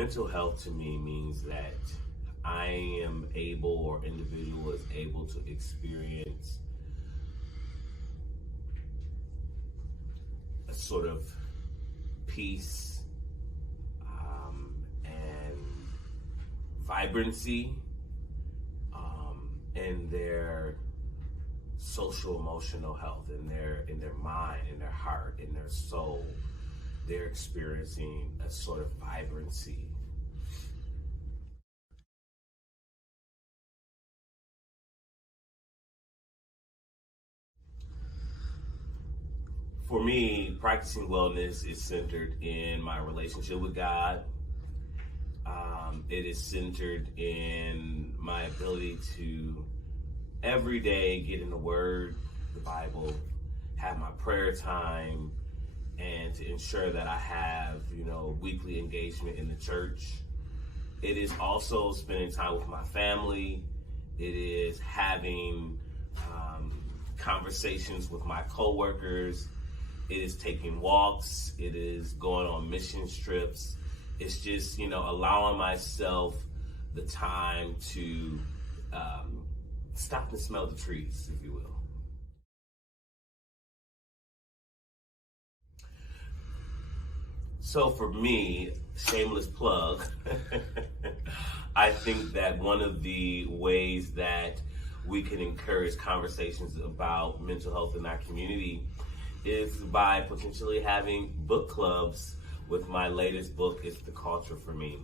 Mental health to me means that I am able, or individual is able, to experience a sort of peace and vibrancy in their social emotional health, in their mind, in their heart, in their soul. They're experiencing a sort of vibrancy. For me, practicing wellness is centered in my relationship with God. It is centered in my ability to every day get in the Word, the Bible, have my prayer time, and to ensure that I have, weekly engagement in the church. It is also spending time with my family. It is having conversations with my coworkers. It is taking walks. It is going on mission trips. It's just, allowing myself the time to stop and smell the trees, if you will. So for me, shameless plug, I think that one of the ways that we can encourage conversations about mental health in our community is by potentially having book clubs. With my latest book, It's the Culture for Me.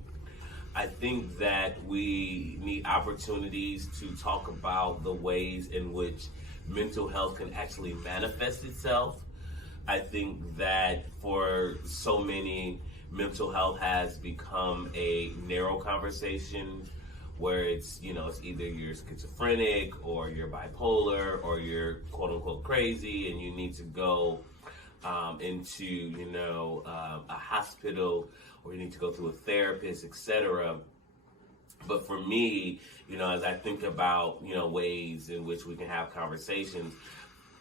I think that we need opportunities to talk about the ways in which mental health can actually manifest itself. I think that for so many, mental health has become a narrow conversation where it's either you're schizophrenic or you're bipolar or you're quote unquote crazy and you need to go into a hospital, or you need to go through a therapist, etc. But for me, as I think about ways in which we can have conversations,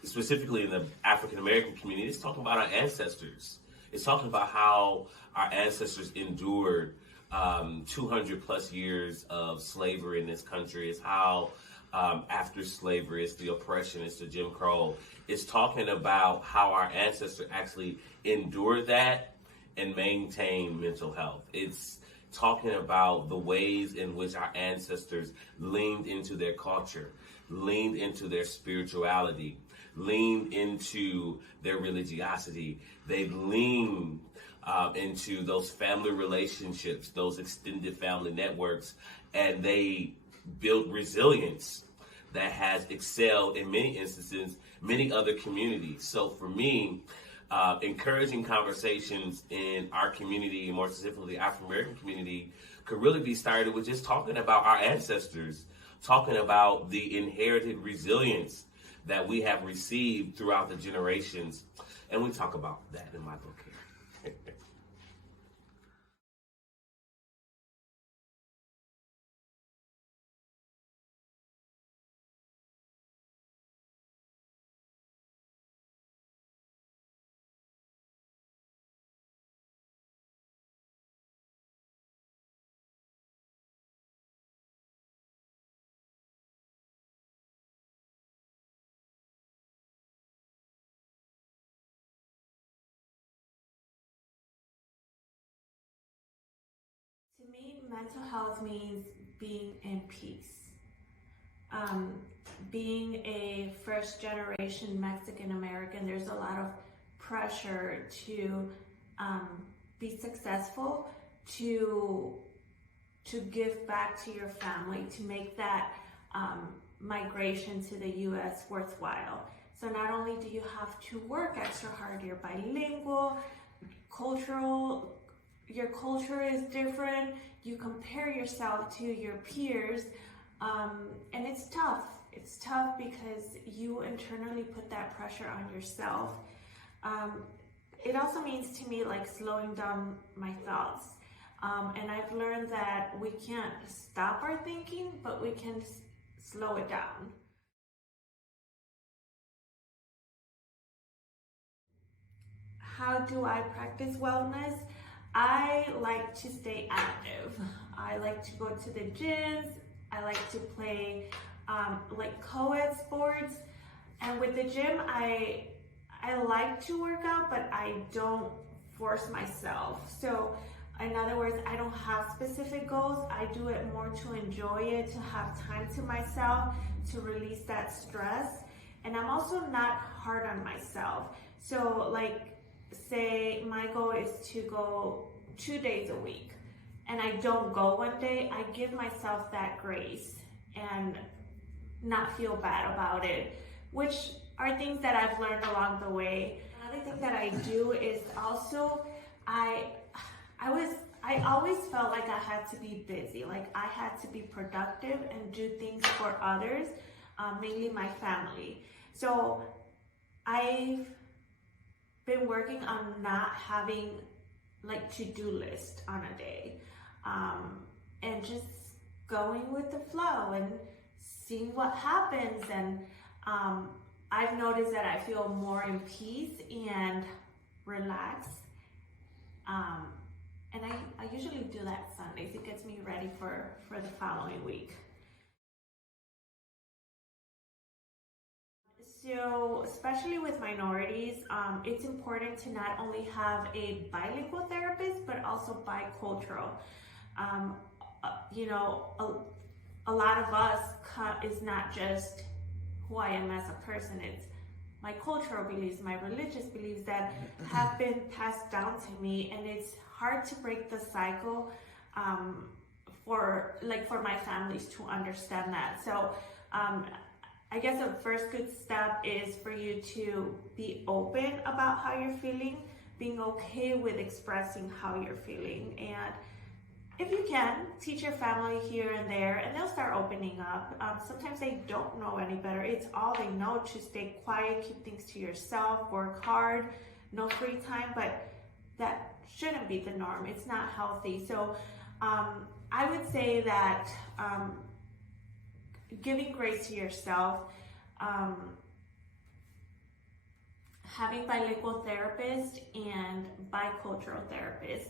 specifically in the African American community, it's talking about our ancestors. It's talking about how our ancestors endured 200 plus years of slavery in this country. It's how after slavery, it's the oppression, it's the Jim Crow. It's talking about how our ancestors actually endured that and maintained mental health. It's talking about the ways in which our ancestors leaned into their culture, leaned into their spirituality, leaned into their religiosity. They leaned into those family relationships, those extended family networks, and they built resilience that has excelled in many instances, many other communities. So for me, encouraging conversations in our community, more specifically the African American community, could really be started with just talking about our ancestors, talking about the inherited resilience that we have received throughout the generations. And we talk about that in my book here. To me, mental health means being in peace. Being a first generation Mexican American, there's a lot of pressure to be successful, to give back to your family, to make that migration to the US worthwhile. So not only do you have to work extra hard, you're bilingual, your culture is different, you compare yourself to your peers, and it's tough. It's tough because you internally put that pressure on yourself. It also means to me like slowing down my thoughts. And I've learned that we can't stop our thinking, but we can slow it down. How do I practice wellness? I like to stay active. I like to go to the gyms. I like to play like co-ed sports. And with the gym, I like to work out, but I don't force myself. So in other words, I don't have specific goals. I do it more to enjoy it, to have time to myself, to release that stress. And I'm also not hard on myself. So like, say my goal is to go 2 days a week and I don't go one day, I give myself that grace and not feel bad about it, which are things that I've learned along the way. Another thing that I do is also, I always felt like I had to be busy, like I had to be productive and do things for others, mainly my family. So I've been working on not having like to-do list on a day, and just going with the flow and seeing what happens. And I've noticed that I feel more in peace and relaxed. And I usually do that Sundays. It gets me ready for the following week. So, especially with minorities, it's important to not only have a bilingual therapist, but also bicultural. You know, a lot of us is not just who I am as a person, it's my cultural beliefs, my religious beliefs that have been passed down to me, and it's hard to break the cycle for my families to understand that. So I guess the first good step is for you to be open about how you're feeling, being okay with expressing how you're feeling. And if you can, teach your family here and there, and they'll start opening up. Sometimes they don't know any better. It's all they know to stay quiet, keep things to yourself, work hard, no free time, but that shouldn't be the norm. It's not healthy. So I would say that giving grace to yourself, having bilingual therapists and bicultural therapists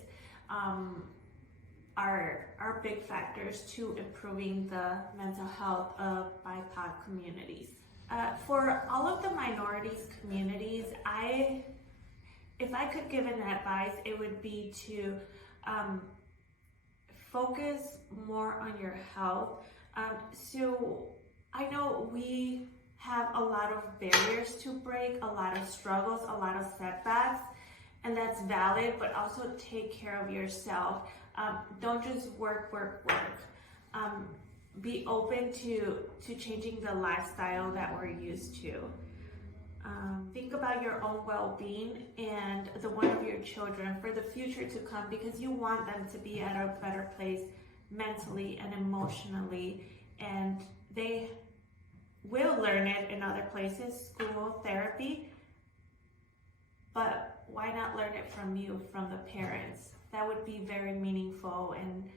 are big factors to improving the mental health of BIPOC communities. For all of the minorities communities, if I could give an advice, it would be to focus more on your health. So I know we have a lot of barriers to break, a lot of struggles, a lot of setbacks, and that's valid, but also take care of yourself. Don't just work. Be open to changing the lifestyle that we're used to. Think about your own well-being and the one of your children for the future to come, because you want them to be at a better place mentally and emotionally, and they will learn it in other places, school, therapy, but why not learn it from you, from the parents? That would be very meaningful. And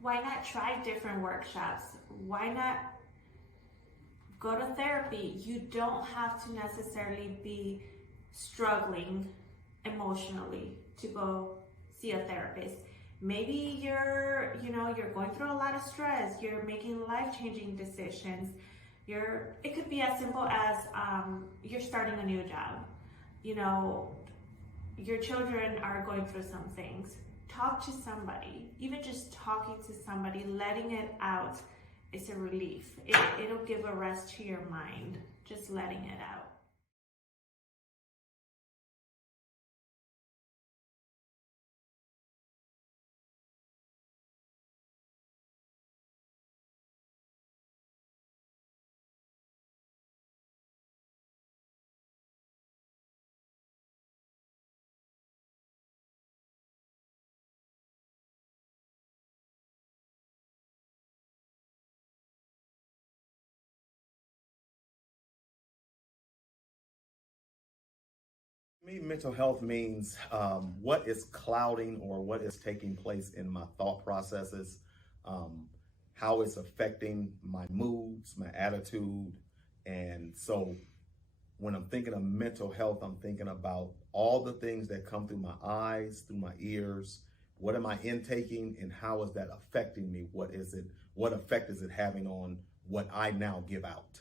why not try different workshops? Why not go to therapy? You don't have to necessarily be struggling emotionally to go see a therapist. Maybe you're going through a lot of stress, you're making life-changing decisions. It could be as simple as you're starting a new job. You know, your children are going through some things. Talk to somebody. Even just talking to somebody, letting it out is a relief. It'll give a rest to your mind, just letting it out. Me, mental health means what is clouding or what is taking place in my thought processes, how it's affecting my moods, my attitude. And so when I'm thinking of mental health, I'm thinking about all the things that come through my eyes, through my ears. What am I intaking, and how is that affecting me? What effect is it having on what I now give out?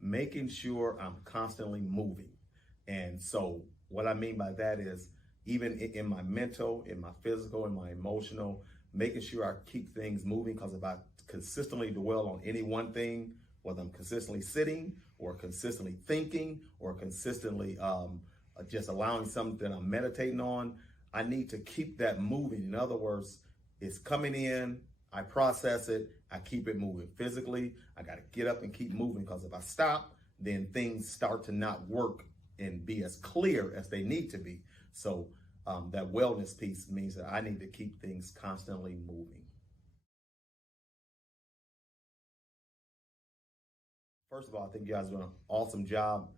Making sure I'm constantly moving. And so what I mean by that is, even in my mental, in my physical, in my emotional, making sure I keep things moving, because if I consistently dwell on any one thing, whether I'm consistently sitting or consistently thinking or consistently just allowing something that I'm meditating on, I need to keep that moving. In other words, it's coming in, I process it, I keep it moving. Physically, I got to get up and keep moving, because if I stop, then things start to not work and be as clear as they need to be. So that wellness piece means that I need to keep things constantly moving. First of all, I think you guys are doing an awesome job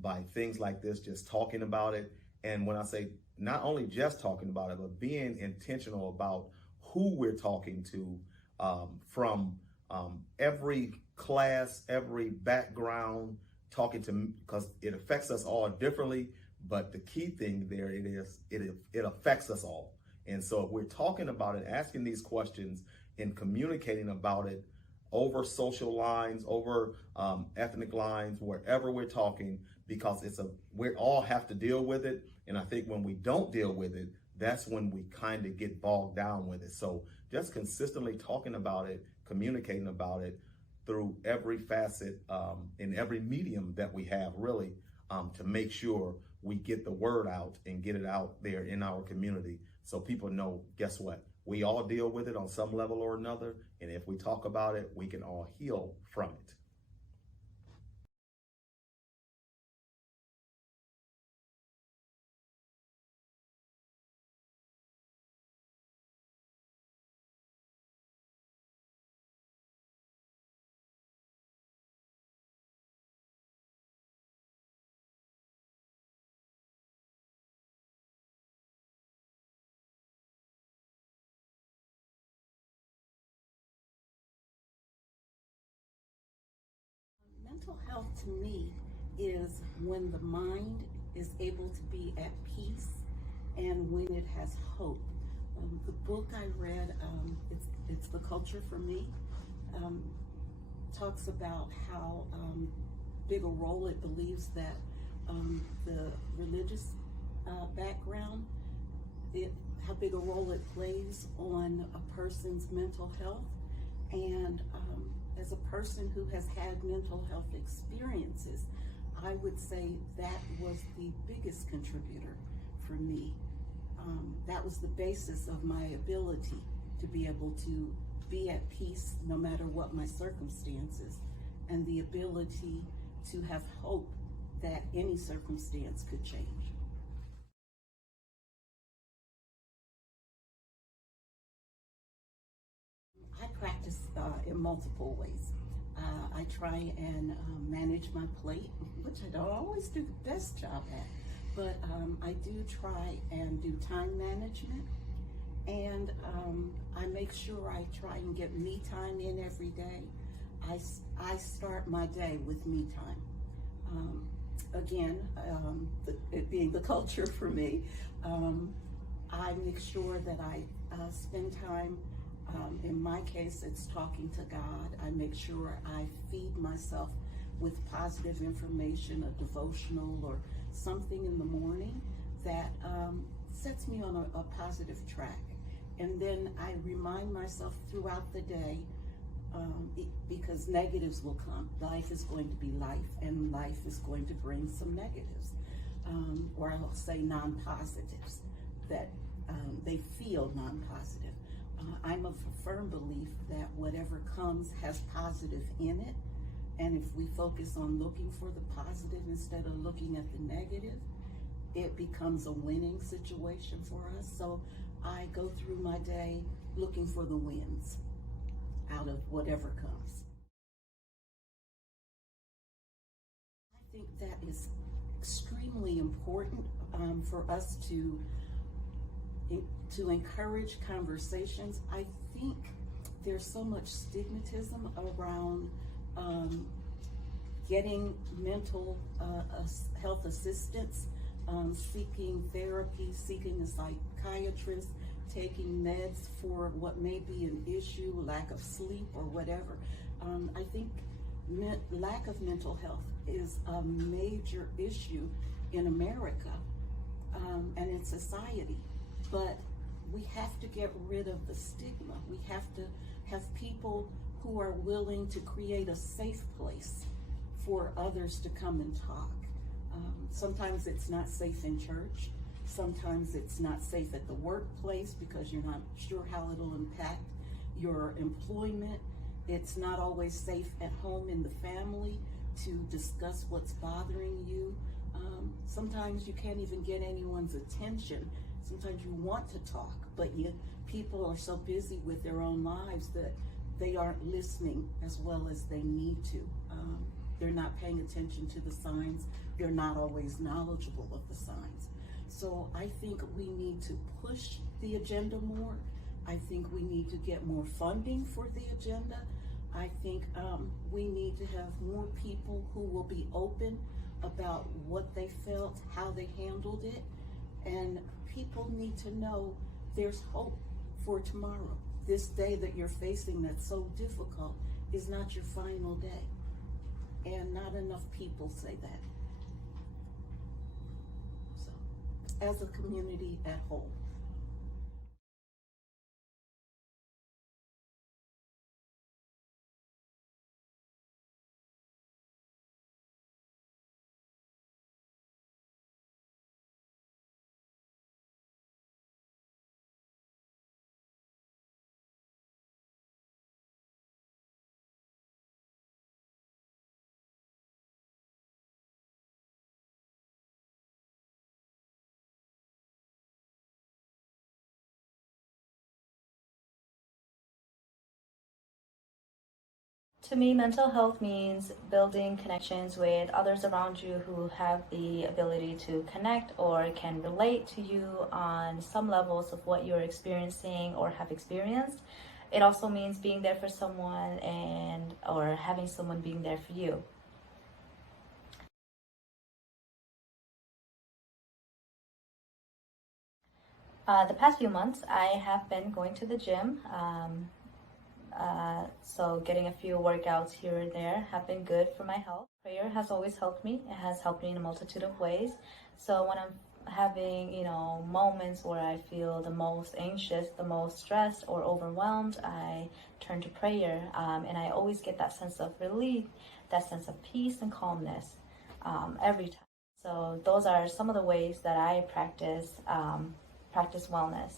by things like this, just talking about it. And when I say not only just talking about it, but being intentional about who we're talking to, from every class, every background, talking to, because it affects us all differently. But the key thing there, it affects us all. And so if we're talking about it, asking these questions and communicating about it over social lines, over ethnic lines, wherever we're talking, because we all have to deal with it. And I think when we don't deal with it, that's when we kind of get bogged down with it. So just consistently talking about it, communicating about it through every facet, in every medium that we have, really, to make sure we get the word out and get it out there in our community, so people know, guess what? We all deal with it on some level or another. And if we talk about it, we can all heal from it. Mental health to me is when the mind is able to be at peace and when it has hope. The book I read, it's The Culture for Me, talks about how big a role it believes that the religious background, how big a role it plays on a person's mental health. And as a person who has had mental health experiences, I would say that was the biggest contributor for me. That was the basis of my ability to be able to be at peace no matter what my circumstances, and the ability to have hope that any circumstance could change. I practice in multiple ways. I try and manage my plate, which I don't always do the best job at, but I do try and do time management, and I make sure I try and get me time in every day. I start my day with me time. Again, it being the culture for me, I make sure that I spend time. In my case, it's talking to God. I make sure I feed myself with positive information, a devotional or something in the morning that sets me on a positive track. And then I remind myself throughout the day, because negatives will come. Life is going to be life, and life is going to bring some negatives, or I'll say non-positives, that they feel non-positive. I'm of a firm belief that whatever comes has positive in it, and if we focus on looking for the positive instead of looking at the negative, it becomes a winning situation for us. So I go through my day looking for the wins out of whatever comes. I think that is extremely important for us to encourage conversations. I think there's so much stigmatism around getting mental health assistance, seeking therapy, seeking a psychiatrist, taking meds for what may be an issue, lack of sleep or whatever. I think lack of mental health is a major issue in America and in society. But we have to get rid of the stigma. We have to have people who are willing to create a safe place for others to come and talk. Sometimes it's not safe in church. Sometimes it's not safe at the workplace because you're not sure how it'll impact your employment. It's not always safe at home in the family to discuss what's bothering you. Sometimes you can't even get anyone's attention. Sometimes you want to talk, but people are so busy with their own lives that they aren't listening as well as they need to. They're not paying attention to the signs. They're not always knowledgeable of the signs. So I think we need to push the agenda more. I think we need to get more funding for the agenda. I think we need to have more people who will be open about what they felt, how they handled it, and people need to know there's hope for tomorrow. This day that you're facing that's so difficult is not your final day. And not enough people say that. So, as a community at whole. To me, mental health means building connections with others around you who have the ability to connect or can relate to you on some levels of what you're experiencing or have experienced. It also means being there for someone or having someone being there for you. The past few months, I have been going to the gym. So getting a few workouts here and there have been good for my health. Prayer has always helped me. It has helped me in a multitude of ways. So when I'm having, moments where I feel the most anxious, the most stressed or overwhelmed, I turn to prayer. And I always get that sense of relief, that sense of peace and calmness every time. So those are some of the ways that I practice wellness.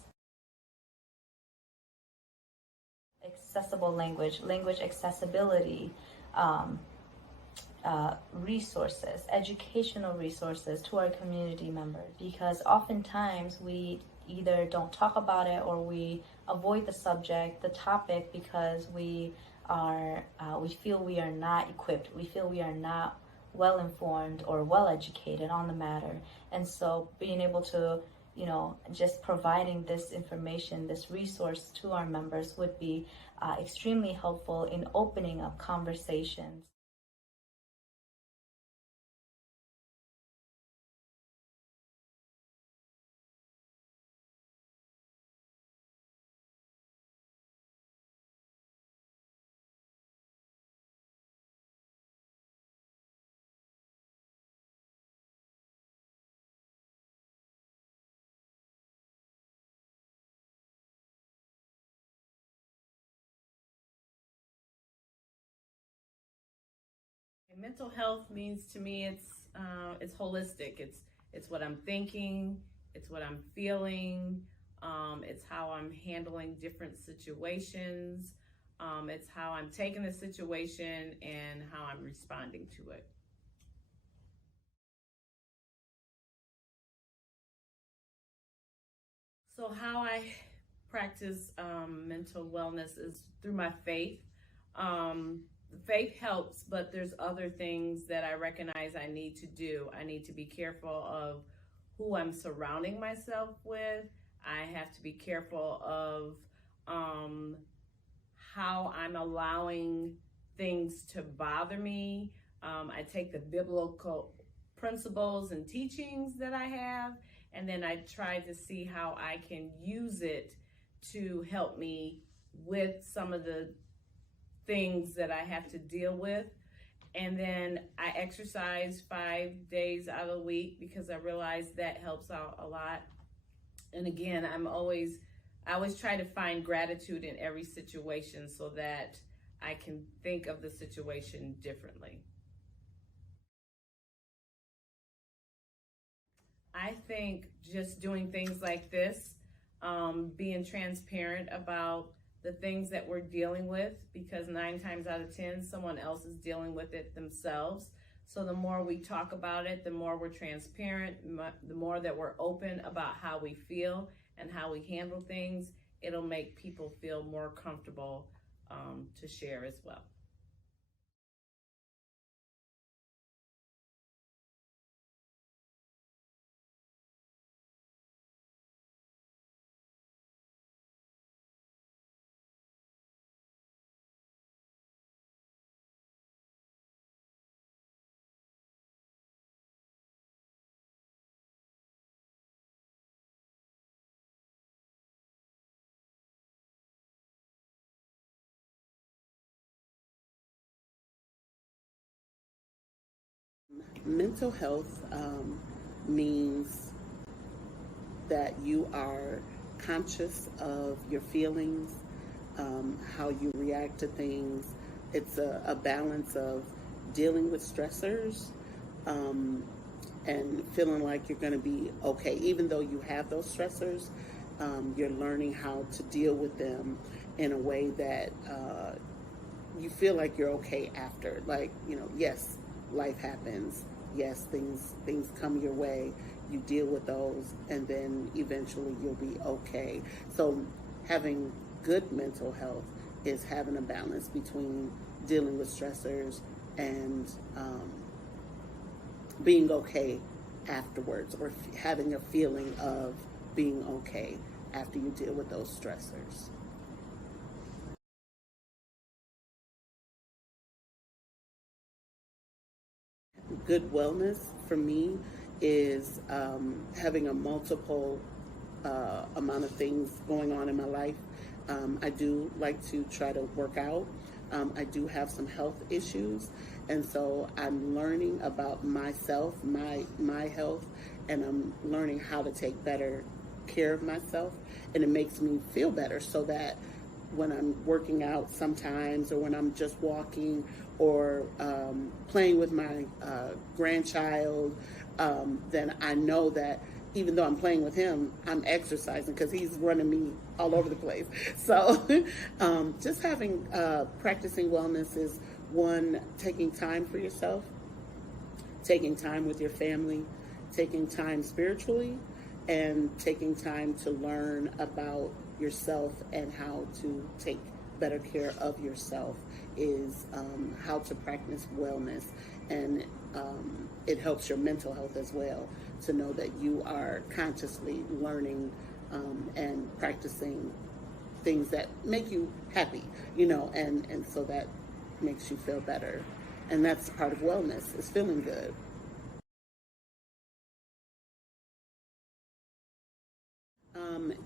Accessible language accessibility, resources, educational resources to our community members, because oftentimes we either don't talk about it or we avoid the topic because we feel we are not equipped, we feel we are not well informed or well educated on the matter. And so being able to just providing this information, this resource to our members would be extremely helpful in opening up conversations. Mental health means to me it's holistic. It's what I'm thinking, it's what I'm feeling, it's how I'm handling different situations, it's how I'm taking the situation and how I'm responding to it. So how I practice mental wellness is through my faith. Faith helps, but there's other things that I recognize I need to do. I need to be careful of who I'm surrounding myself with. I have to be careful of how I'm allowing things to bother me. I take the biblical principles and teachings that I have, and then I try to see how I can use it to help me with some of the things that I have to deal with. And then I exercise 5 days out of the week because I realize that helps out a lot. And again, I always try to find gratitude in every situation so that I can think of the situation differently. I think just doing things like this, being transparent about the things that we're dealing with, because 9 times out of 10, someone else is dealing with it themselves. So the more we talk about it, the more we're transparent, the more that we're open about how we feel and how we handle things, it'll make people feel more comfortable to share as well. Mental health means that you are conscious of your feelings, how you react to things. It's a balance of dealing with stressors and feeling like you're going to be okay. Even though you have those stressors, you're learning how to deal with them in a way that you feel like you're okay after. Like, yes, life happens. Yes, things come your way. You deal with those, and then eventually you'll be okay. So having good mental health is having a balance between dealing with stressors and being okay afterwards, or having a feeling of being okay after you deal with those stressors. Good wellness for me is having a multiple amount of things going on in my life. I do like to try to work out. I do have some health issues, and so I'm learning about myself, my health, and I'm learning how to take better care of myself, and it makes me feel better, so that when I'm working out sometimes, or when I'm just walking, or playing with my grandchild, then I know that even though I'm playing with him, I'm exercising because he's running me all over the place. So just having, practicing wellness is one, taking time for yourself, taking time with your family, taking time spiritually, and taking time to learn about yourself and how to take better care of yourself is how to practice wellness. And it helps your mental health as well, to know that you are consciously learning and practicing things that make you happy, and so that makes you feel better. And that's part of wellness, is feeling good.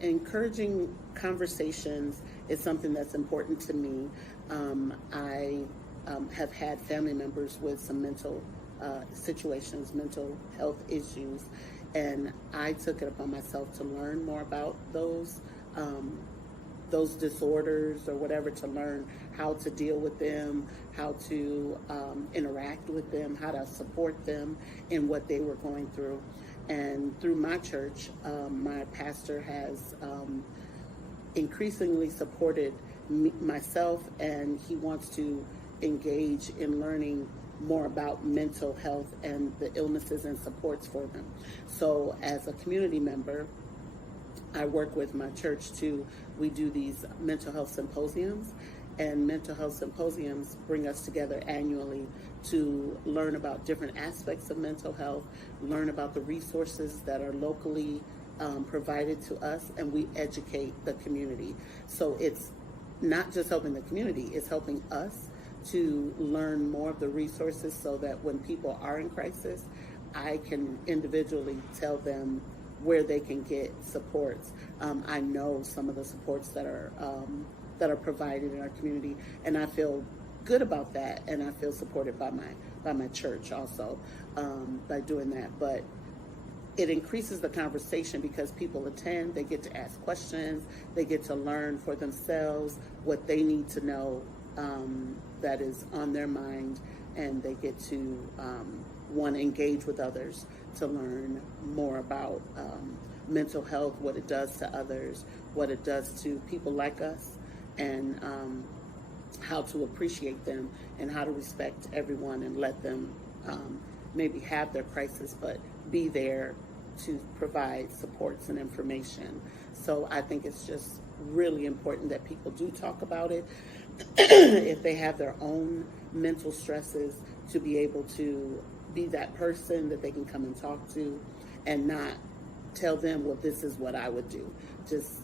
Encouraging conversations is something that's important to me. I have had family members with some mental situations, mental health issues, and I took it upon myself to learn more about those disorders or whatever, to learn how to deal with them, how to interact with them, how to support them in what they were going through. And through my church, my pastor has increasingly supported myself, and he wants to engage in learning more about mental health and the illnesses and supports for them. So as a community member, I work with my church we do these mental health symposiums, and mental health symposiums bring us together annually to learn about different aspects of mental health, learn about the resources that are locally provided to us, and we educate the community. So it's not just helping the community, it's helping us to learn more of the resources so that when people are in crisis, I can individually tell them where they can get supports. I know some of the supports that are provided in our community, and I feel good about that, and I feel supported by my church also by doing that. But it increases the conversation because people attend, they get to ask questions, they get to learn for themselves what they need to know that is on their mind, and they get to want to engage with others to learn more about mental health, what it does to others, what it does to people like us, and how to appreciate them and how to respect everyone and let them maybe have their crisis, but be there to provide supports and information. So I think it's just really important that people do talk about it if they have their own mental stresses, to be able to be that person that they can come and talk to and not tell them, well, this is what I would do. Just,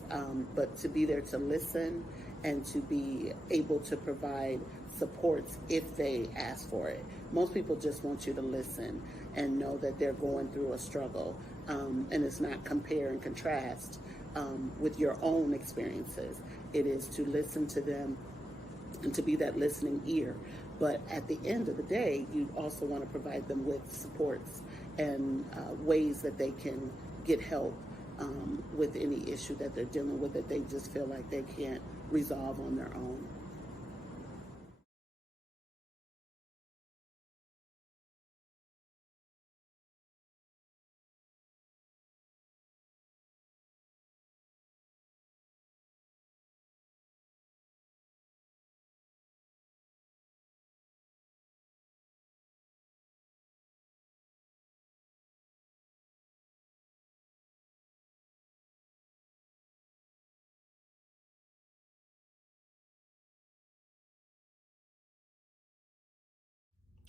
but to be there to listen and to be able to provide supports if they ask for it. Most people just want you to listen and know that they're going through a struggle, and it's not compare and contrast with your own experiences. It is to listen to them and to be that listening ear. But at the end of the day, you also want to provide them with supports and ways that they can get help with any issue that they're dealing with that they just feel like they can't resolve on their own.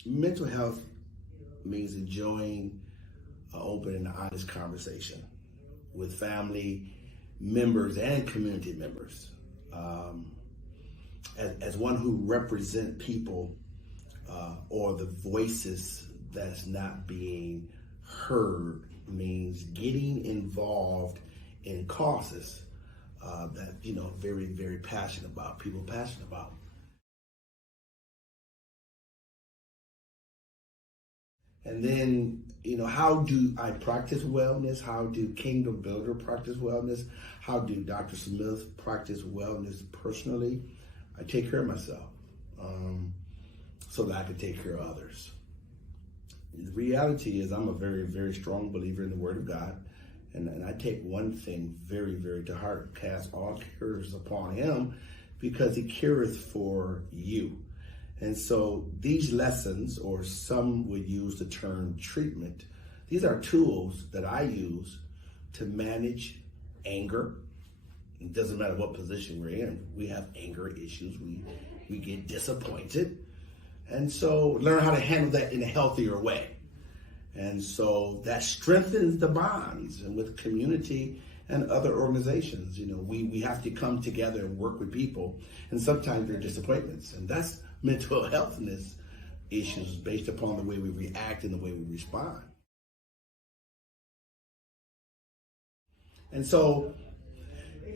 Mental health means enjoying an open and honest conversation with family members and community members. As one who represent people or the voices that's not being heard, means getting involved in causes that, very, very passionate about, people passionate about. And then, how do I practice wellness? How do Kingdom Builder practice wellness? How do Dr. Smith practice wellness personally? I take care of myself so that I can take care of others. The reality is I'm a very, very strong believer in the Word of God. And I take one thing very, very to heart: cast all cares upon Him, because He careth for you. And so these lessons, or some would use the term treatment, these are tools that I use to manage anger. It doesn't matter what position we're in. We have anger issues. We get disappointed. And so learn how to handle that in a healthier way. And so that strengthens the bonds and with community and other organizations. We have to come together and work with people. And sometimes there are disappointments. And that's mental healthness issues based upon the way we react and the way we respond. And so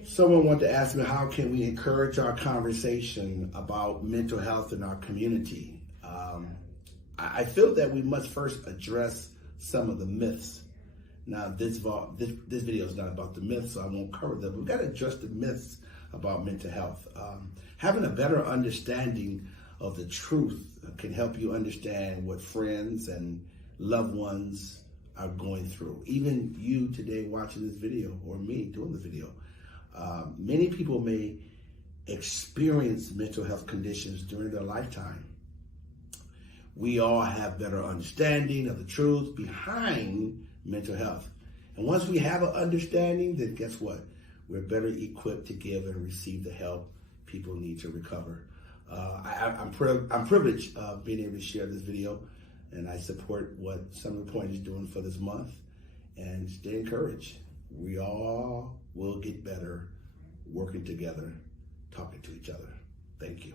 someone wanted to ask me, how can we encourage our conversation about mental health in our community? I feel that we must first address some of the myths. Now, this video is not about the myths, so I won't cover them. We've got to address the myths about mental health. Having a better understanding of the truth can help you understand what friends and loved ones are going through. Even you today watching this video, or me doing the video. Many people may experience mental health conditions during their lifetime. We all have better understanding of the truth behind mental health. And once we have an understanding, then guess what? We're better equipped to give and receive the help people need to recover. I'm privileged of being able to share this video, and I support what Summer Point is doing for this month. And stay encouraged. We all will get better working together talking to each other. Thank you.